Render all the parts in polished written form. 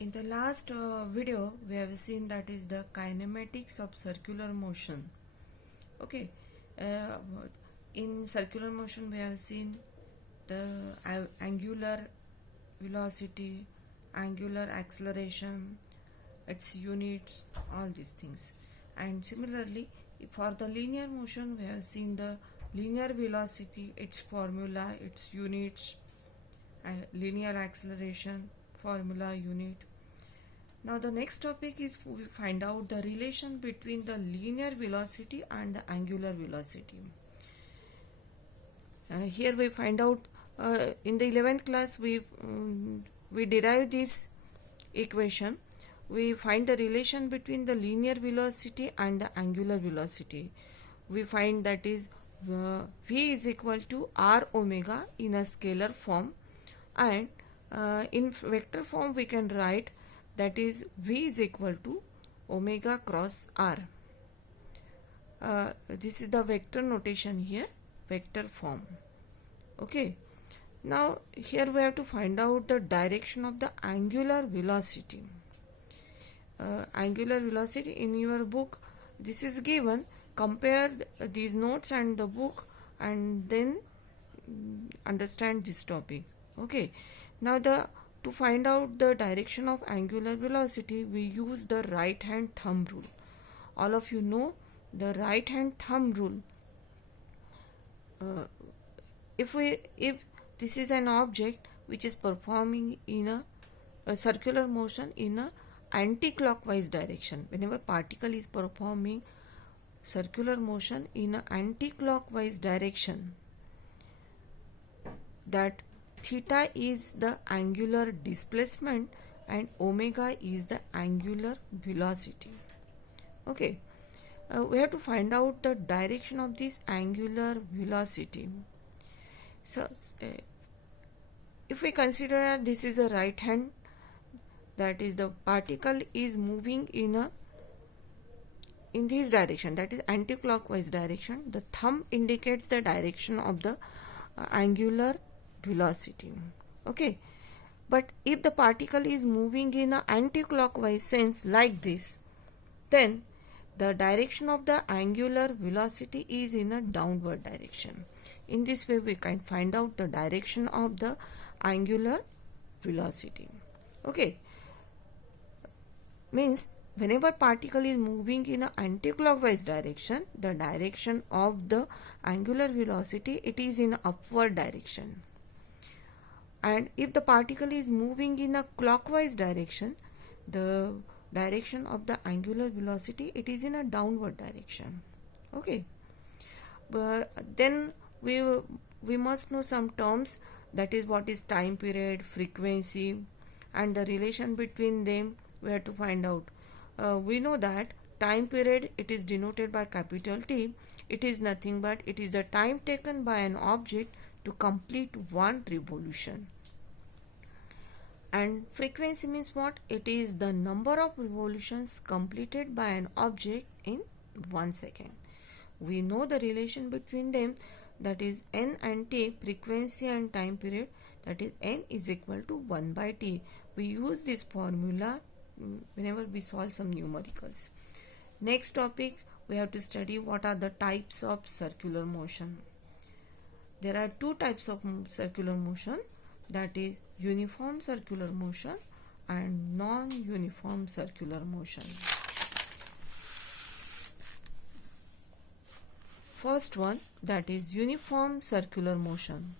In the last video, we have seen that is the kinematics of circular motion. Okay, uh, in circular motion, we have seen the angular velocity, angular acceleration, its units, all these things. And similarly, for the linear motion, we have seen the linear velocity, its formula, its units, linear acceleration, formula, unit. Now the next topic is we find out the relation between the linear velocity and the angular velocity. Here we find out in the 11th class we derive this equation. We find the relation between the linear velocity and the angular velocity. We find that is v is equal to r omega in a scalar form, and in vector form we can write that is v is equal to omega cross r. This is the vector notation here, vector form. Okay, now here we have to find out the direction of the angular velocity. Angular velocity in your book, this is given. Compare these notes and the book and then understand this topic. Okay, now to find out the direction of angular velocity, we use the right hand thumb rule. All of you know the right hand thumb rule. If this is an object which is performing in a circular motion in a anti-clockwise direction, whenever particle is performing circular motion in an anti-clockwise direction, that theta is the angular displacement and omega is the angular velocity. Okay, we have to find out the direction of this angular velocity. So if we consider this is a right hand, that is the particle is moving in this direction, that is anti-clockwise direction. The thumb indicates the direction of the angular velocity. Okay, but if the particle is moving in an anti-clockwise sense like this, then the direction of the angular velocity is in a downward direction. In this way we can find out the direction of the angular velocity. Okay, means whenever particle is moving in an anti-clockwise direction, the direction of the angular velocity, it is in upward direction. And if the particle is moving in a clockwise direction, the direction of the angular velocity, it is in a downward direction. Okay, but then we must know some terms, that is what is time period, frequency, and the relation between them we have to find out. We know that time period, it is denoted by capital T. It is nothing but it is the time taken by an object to complete one revolution. And frequency means what? It is the number of revolutions completed by an object in 1 second. We know the relation between them, that is n and t, frequency and time period, that is n is equal to 1 by t. We use this formula whenever we solve some numericals. Next topic, we have to study what are the types of circular motion. There are two types of circular motion, that is uniform circular motion and non-uniform circular motion. First one, that is uniform circular motion.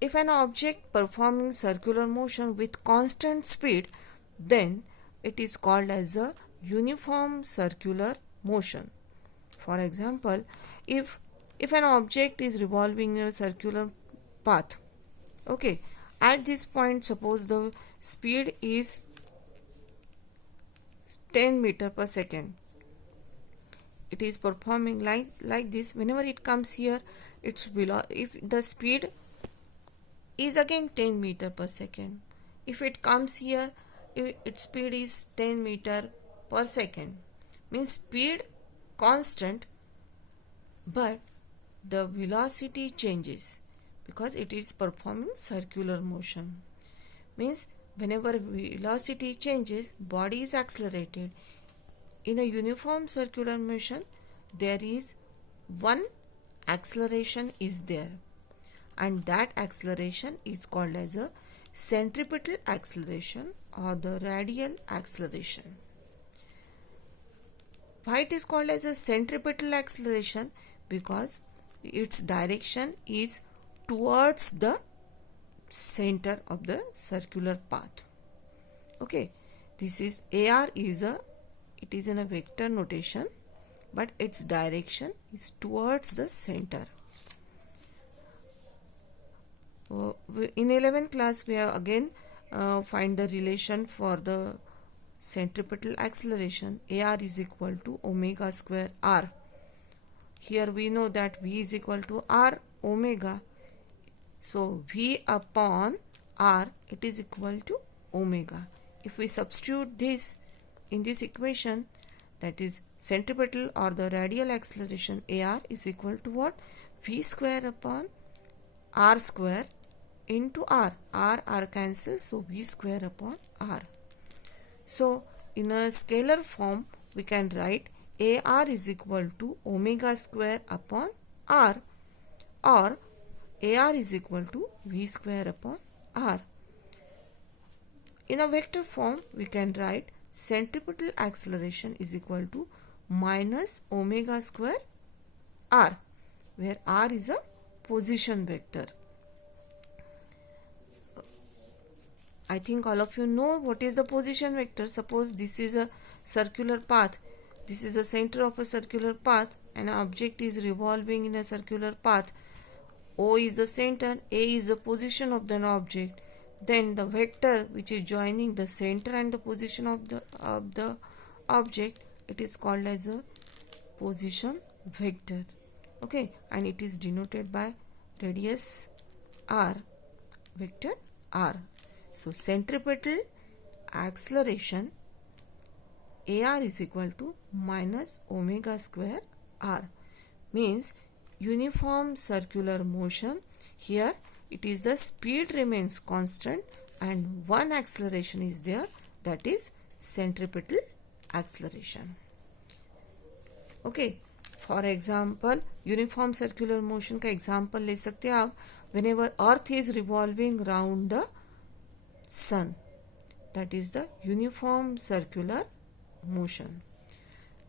If an object performing circular motion with constant speed, then it is called as a uniform circular motion. For example, if an object is revolving in a circular path, okay, at this point suppose the speed is 10 meter per second, it is performing like this. Whenever it comes here, it's below, if the speed is again 10 meter per second, if it comes here, its speed is 10 meter per second, means speed constant, but the velocity changes. because it is performing circular motion. Means whenever velocity changes, body is accelerated. In a uniform circular motion, there is one acceleration is there, and that acceleration is called as a centripetal acceleration or the radial acceleration. Why it is called as a centripetal acceleration? Because its direction is towards the center of the circular path. Okay, this is AR is it is in a vector notation, but its direction is towards the center. In 11th class, we have again find the relation for the centripetal acceleration. AR is equal to omega square R. Here we know that V is equal to R omega. So V upon R, it is equal to omega. If we substitute this in this equation, that is centripetal or the radial acceleration AR is equal to what? V square upon R square into R. R cancels, so V square upon R. So in a scalar form, we can write AR is equal to omega square upon R, or AR is equal to V square upon R. In a vector form, we can write centripetal acceleration is equal to minus omega square R, where R is a position vector. I think all of you know what is the position vector. Suppose this is a circular path. This is the center of a circular path, and an object is revolving in a circular path. O is the center, A is the position of the object. Then the vector which is joining the center and the position of the object, it is called as a position vector. Okay, and it is denoted by radius R, vector R. So centripetal acceleration AR is equal to minus omega square R, means uniform circular motion. Here it is the speed remains constant and one acceleration is there, that is centripetal acceleration. Okay, for example uniform circular motion का example ले सकते हैं आप. Whenever earth is revolving round the sun, that is the uniform circular motion.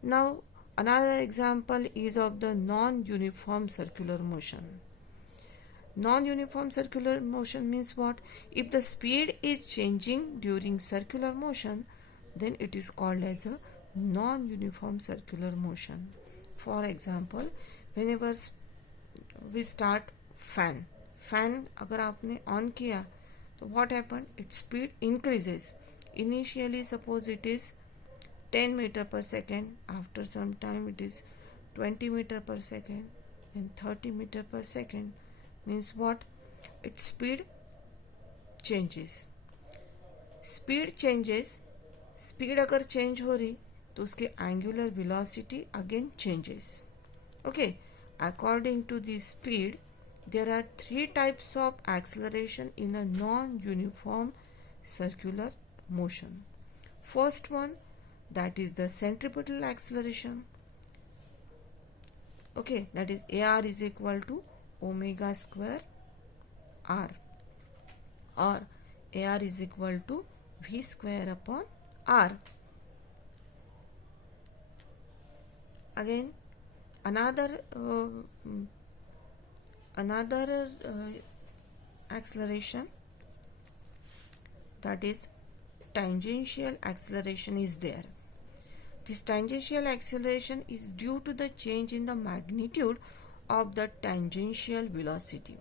Now another example is of the non-uniform circular motion. Non-uniform circular motion means what? If the speed is changing during circular motion, then it is called as a non-uniform circular motion. For example, whenever we start fan अगर आपने on किया, so what happened? Its speed increases. Initially suppose it is 10 meter per second, after some time it is 20 meter per second, then 30 meter per second. Means what? Its speed changes. Speed changes. Speed अगर change हो रही तो उसके angular velocity again changes. Okay, according to the speed, there are three types of acceleration in a non-uniform circular motion. First one, that is the centripetal acceleration. Okay, that is AR is equal to omega square R, or AR is equal to V square upon R. Again, another acceleration, that is tangential acceleration is there. This tangential acceleration is due to the change in the magnitude of the tangential velocity.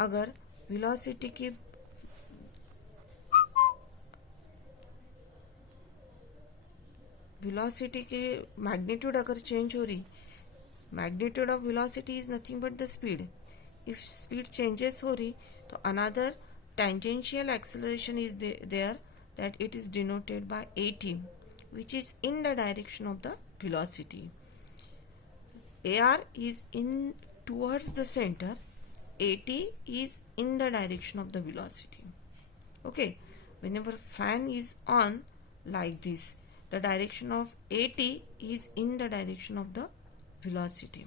अगर velocity की magnitude अगर change हो रही, magnitude of velocity is nothing but the speed. If speed changes हो रही, तो another tangential acceleration is there, that it is denoted by AT, which is in the direction of the velocity. AR is in towards the center, at is in the direction of the velocity. Okay, whenever fan is on like this, the direction of at is in the direction of the velocity.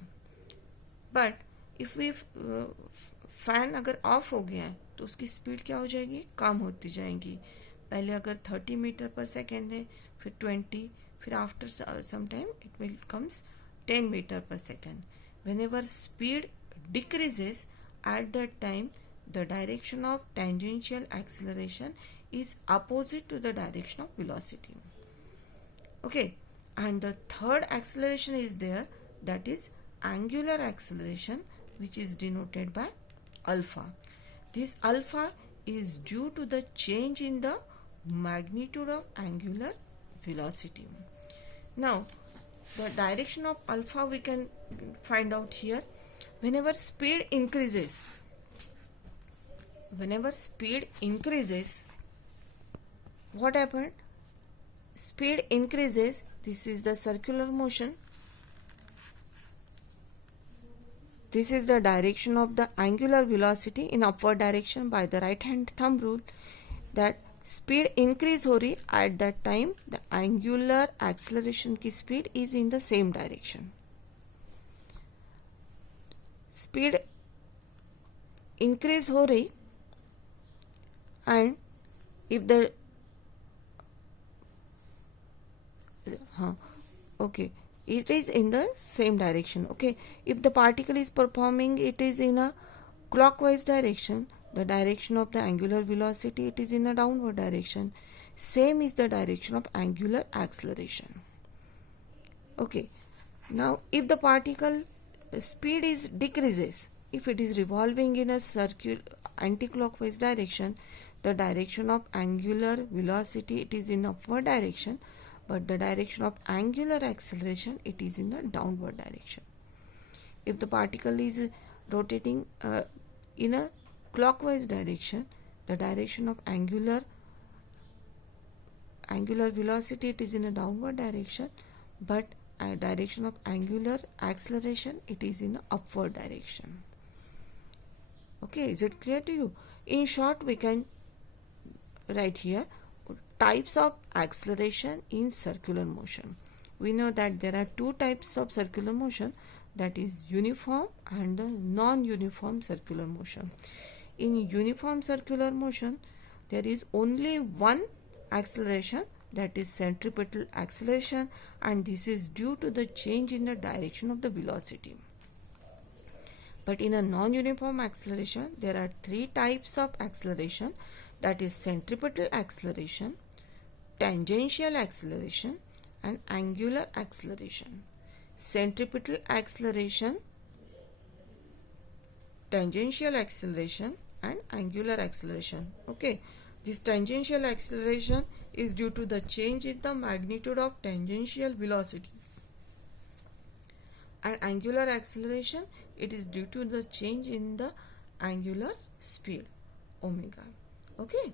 But if we fan अगर off हो गया है तो उसकी speed क्या हो जाएगी, कम होती जाएगी. पहले अगर 30 मीटर पर सेकेंड है, फिर 20, फिर after some time it will comes 10 meter per second. Whenever speed decreases at that time the direction of tangential acceleration is opposite to the direction of velocity. Okay, and the third acceleration is there, that is angular acceleration, which is denoted by alpha. This alpha is due to the change in the magnitude of angular velocity. Now the direction of alpha we can find out here. Whenever speed increases, what happened? Speed increases. This is the circular motion. This is the direction of the angular velocity in upward direction by the right hand thumb rule. That speed increase हो रही, at that time the angular acceleration की speed is in the same direction. Speed increase हो रही and if the okay, it is in the same direction. Okay, if the particle is performing, it is in a clockwise direction, the direction of the angular velocity, it is in a downward direction. Same is the direction of angular acceleration. Okay, now if the particle speed is decreases, if it is revolving in a circular anti-clockwise direction, the direction of angular velocity, it is in upward direction, but the direction of angular acceleration, it is in the downward direction. If the particle is rotating in a clockwise direction, the direction of angular velocity, it is in a downward direction, but direction of angular acceleration, it is in upward direction. Okay, is it clear to you? In short, we can write here types of acceleration in circular motion. We know that there are two types of circular motion, that is uniform and the non-uniform circular motion. In uniform circular motion, there is only one acceleration, that is centripetal acceleration, and this is due to the change in the direction of the velocity. But in a non-uniform acceleration, there are three types of acceleration, that is centripetal acceleration, tangential acceleration, and angular acceleration. Centripetal acceleration, tangential acceleration, and angular acceleration. Okay, this tangential acceleration is due to the change in the magnitude of tangential velocity, and angular acceleration, it is due to the change in the angular speed omega. Okay,